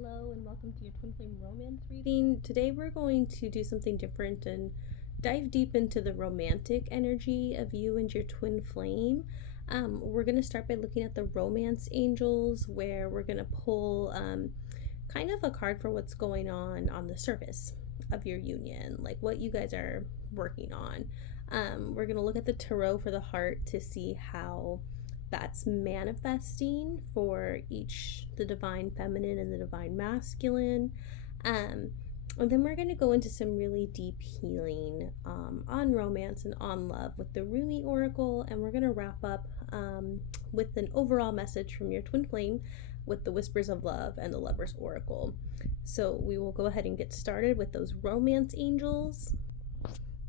Hello and welcome to your Twin Flame Romance reading. Today we're going to do something different and dive deep into the romantic energy of you and your twin flame. We're going to start by looking at the romance angels, where we're going to pull kind of a card for what's going on the surface of your union, like what you guys are working on. We're going to look at the tarot for the heart to see how that's manifesting for each, the divine feminine and the divine masculine. And then we're going to go into some really deep healing on romance and on love with the Rumi Oracle, and we're going to wrap up with an overall message from your twin flame with the Whispers of Love and the Lover's Oracle. So we will go ahead and get started with those romance angels.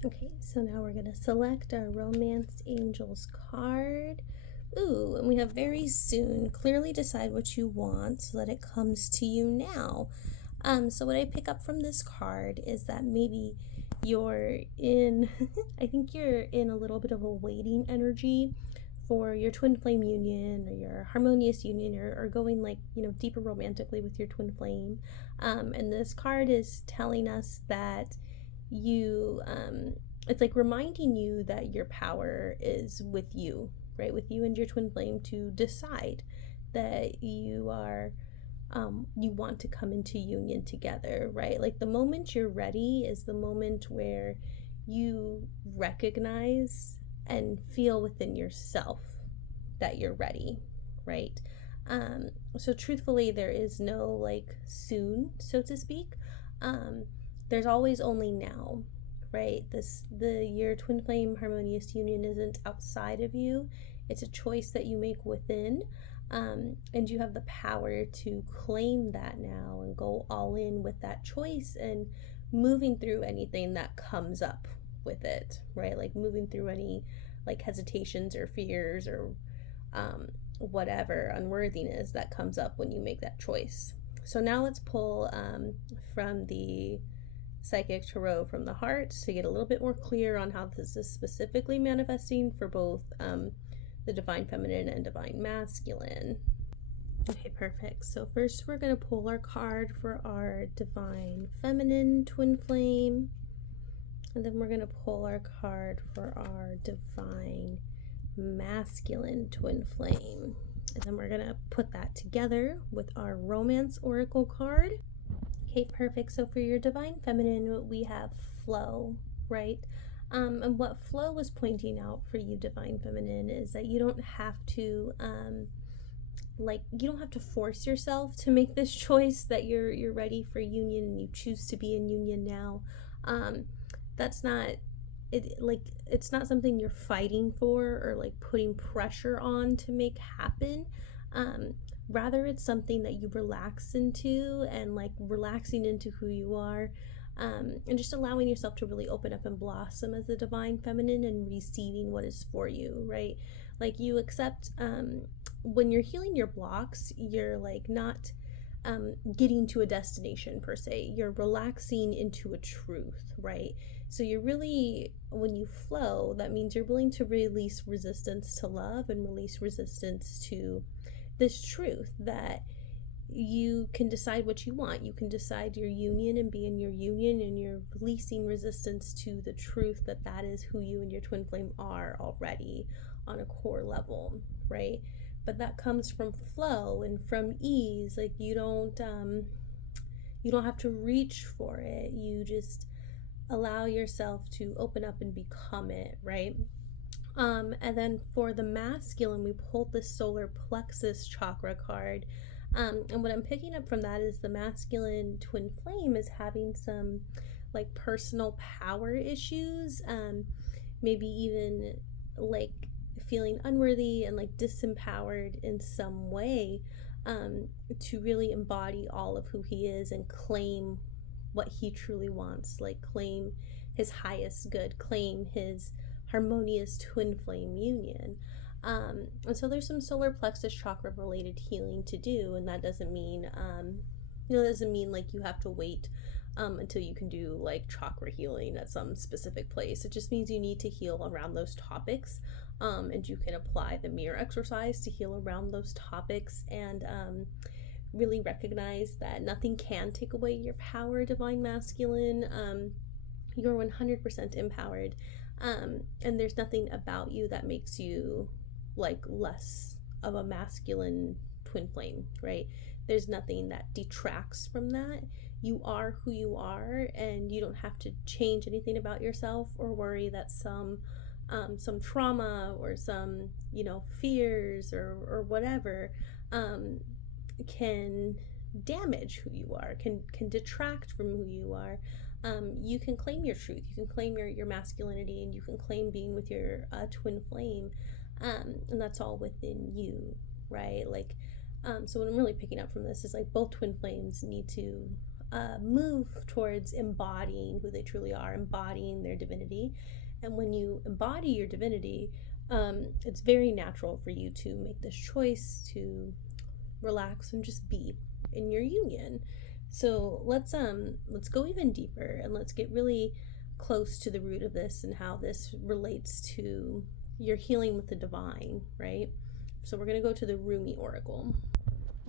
Okay, so now we're going to select our romance angels card. Ooh, and we have very soon. Clearly decide what you want so that it comes to you now. So what I pick up from this card is that maybe you're in, I think you're in a little bit of a waiting energy for your twin flame union or your harmonious union, or going like, deeper romantically with your twin flame. And this card is telling us that you, it's like reminding you that your power is with you. Right, with you and your twin flame to decide that you are, you want to come into union together, right? Like the moment you're ready is the moment where you recognize and feel within yourself that you're ready, right? So truthfully, there is no like soon, so to speak. There's always only now, right? Your twin flame harmonious union isn't outside of you. It's a choice that you make within, and you have the power to claim that now and go all in with that choice and moving through anything that comes up with it, right? Like moving through any like hesitations or fears or whatever unworthiness that comes up when you make that choice. So now let's pull from the Psychic Tarot from the heart to get a little bit more clear on how this is specifically manifesting for both the divine feminine and divine masculine. Okay, perfect. So first we're going to pull our card for our divine feminine twin flame, and then we're going to pull our card for our divine masculine twin flame, and then we're going to put that together with our romance oracle card. Okay, perfect. So for your divine feminine, we have flow, right? And what flow was pointing out for you, divine feminine, is that you don't have to, you don't have to force yourself to make this choice that you're ready for union and you choose to be in union now. That's not it. Like it's not something you're fighting for or like putting pressure on to make happen. Rather, it's something that you relax into and like relaxing into who you are, and just allowing yourself to really open up and blossom as the divine feminine and receiving what is for you, right? Like you accept, when you're healing your blocks, you're like not getting to a destination per se. You're relaxing into a truth, right? So you're really, when you flow, that means you're willing to release resistance to love and release resistance to this truth that you can decide what you want. You can decide your union and be in your union, and you're releasing resistance to the truth that that is who you and your twin flame are already on a core level, right? But that comes from flow and from ease. Like you don't have to reach for it. You just allow yourself to open up and become it, right? And then for the masculine, we pulled the solar plexus chakra card. And what I'm picking up from that is the masculine twin flame is having some like personal power issues, maybe even like feeling unworthy and like disempowered in some way, to really embody all of who he is and claim what he truly wants, like claim his highest good, claim his harmonious twin flame union. And so there's some solar plexus chakra related healing to do, and that doesn't mean doesn't mean like you have to wait until you can do like chakra healing at some specific place. It just means you need to heal around those topics, and you can apply the mirror exercise to heal around those topics and really recognize that nothing can take away your power, divine masculine. You're 100% empowered. And there's nothing about you that makes you like less of a masculine twin flame, right? There's nothing that detracts from that. You are who you are, and you don't have to change anything about yourself or worry that some trauma or some, fears or whatever can damage who you are, can detract from who you are. You can claim your truth, you can claim your masculinity, and you can claim being with your twin flame, and that's all within you, right? Like, so what I'm really picking up from this is like both twin flames need to move towards embodying who they truly are, embodying their divinity. And when you embody your divinity, it's very natural for you to make this choice to relax and just be in your union. So let's go even deeper, and let's get really close to the root of this and how this relates to your healing with the divine, right? So we're going to go to the Rumi Oracle.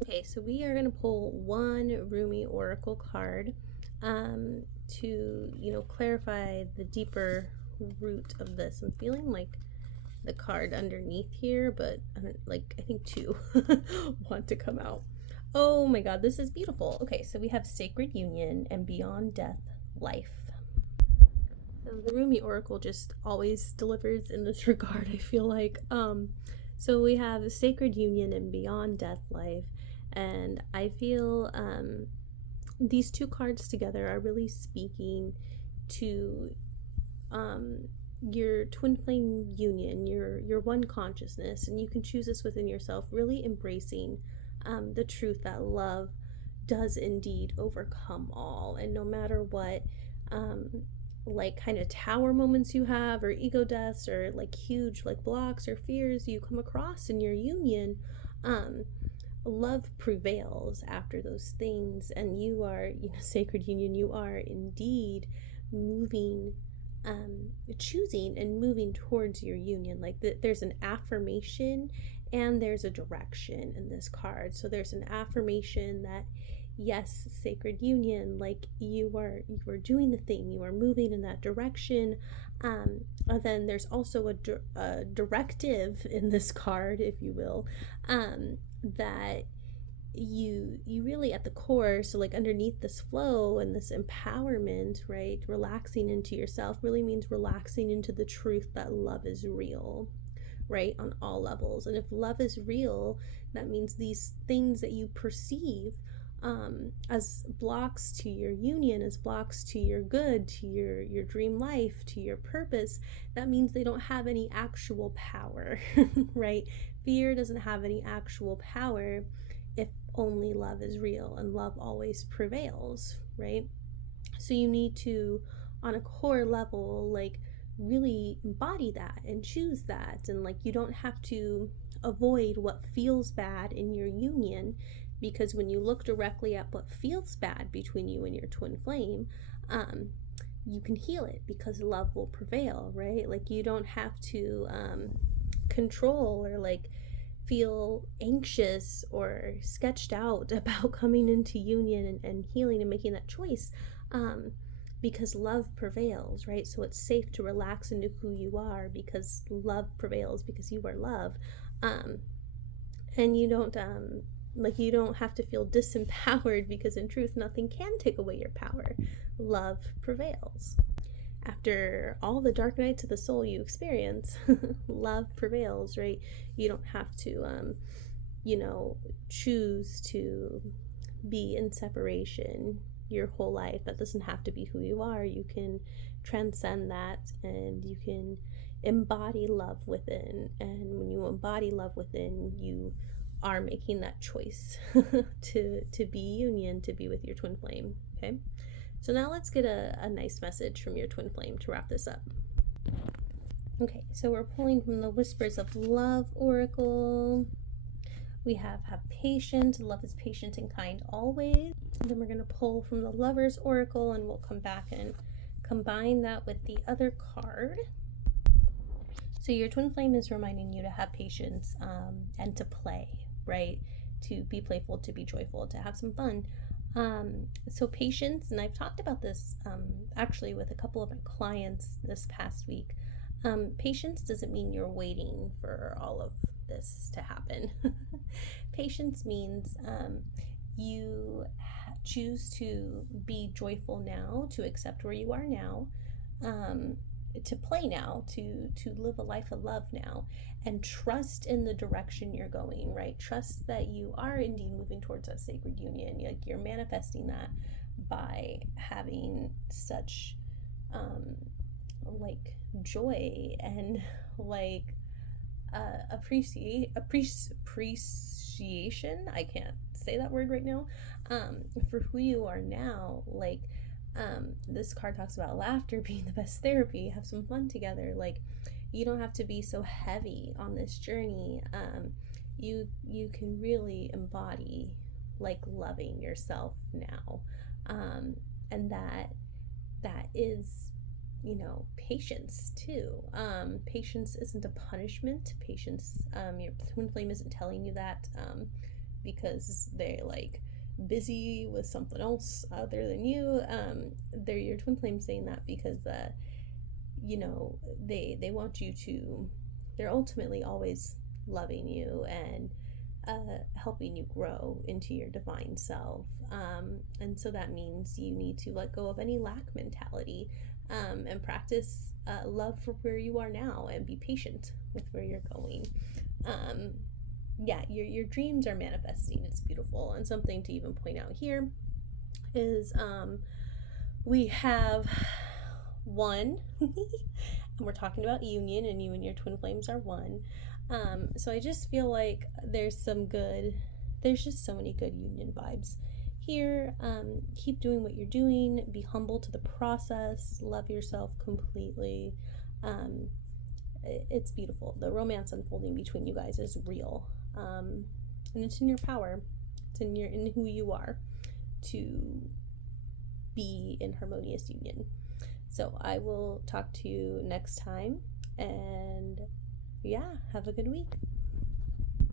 Okay, so we are going to pull one Rumi Oracle card to, clarify the deeper root of this. I'm feeling like the card underneath here, but I think two want to come out. Oh my god, this is beautiful. Okay, so we have Sacred Union and Beyond Death, Life. So the Rumi Oracle just always delivers in this regard, I feel like. So we have Sacred Union and Beyond Death, Life, and I feel these two cards together are really speaking to your twin flame union, your one consciousness, and you can choose this within yourself, really embracing the truth that love does indeed overcome all. And no matter what kind of tower moments you have, or ego deaths, or like huge like blocks or fears you come across in your union, love prevails after those things, and you are, Sacred Union, you are indeed moving, choosing and moving towards your union. Like there's an affirmation and there's a direction in this card. So there's an affirmation that yes, Sacred Union, like you are doing the thing, you are moving in that direction. And then there's also a directive in this card, if you will, that you really at the core, so like underneath this flow and this empowerment, right, relaxing into yourself really means relaxing into the truth that love is real, right, on all levels. And if love is real, that means these things that you perceive as blocks to your union, as blocks to your good, to your dream life, to your purpose, that means they don't have any actual power, right? Fear doesn't have any actual power if only love is real, and love always prevails, right? So you need to, on a core level, like really embody that and choose that. And like you don't have to avoid what feels bad in your union, because when you look directly at what feels bad between you and your twin flame, you can heal it, because love will prevail, right? Like you don't have to control or like feel anxious or sketched out about coming into union and healing and making that choice, because love prevails, right? So it's safe to relax into who you are, because love prevails, because you are love. And you don't you don't have to feel disempowered, because in truth nothing can take away your power. Love prevails. After all the dark nights of the soul you experience, love prevails, right? You don't have to choose to be in separation your whole life. That doesn't have to be who you are. You can transcend that, and you can embody love within. And when you embody love within, you are making that choice to be union, to be with your twin flame. Okay, so now let's get a nice message from your twin flame to wrap this up. Okay, so we're pulling from the Whispers of Love Oracle. We have patience. Love is patient and kind always. And then we're going to pull from the Lovers Oracle, and we'll come back and combine that with the other card. So your twin flame is reminding you to have patience and to play, right? to be playful, to be joyful, to have some fun. So patience, and I've talked about this actually with a couple of my clients this past week. Patience doesn't mean you're waiting for all of this to happen. Patience means you choose to be joyful now, to accept where you are now, to play now, to live a life of love now, and trust in the direction you're going, right? Trust that you are indeed moving towards a sacred union. Like, you're manifesting that by having such like joy and like appreciation, I can't say that word right now, for who you are now. Like, this card talks about laughter being the best therapy. Have some fun together. Like, you don't have to be so heavy on this journey. You can really embody like loving yourself now, and that is, you know, patience too. Patience isn't a punishment. Patience, your twin flame isn't telling you that because they're like busy with something else other than you. They're your twin flame saying that because you know, they want you to, they're ultimately always loving you and helping you grow into your divine self. And so that means you need to let go of any lack mentality, and practice love for where you are now, and be patient with where you're going. Yeah, your dreams are manifesting. It's beautiful. And something to even point out here is we have one, and we're talking about union, and you and your twin flames are one. So I just feel like there's just so many good union vibes here. Keep doing what you're doing. Be humble to the process. Love yourself completely. It's beautiful. The romance unfolding between you guys is real. And it's in your power. It's in who you are to be in harmonious union. So I will talk to you next time, and yeah, have a good week.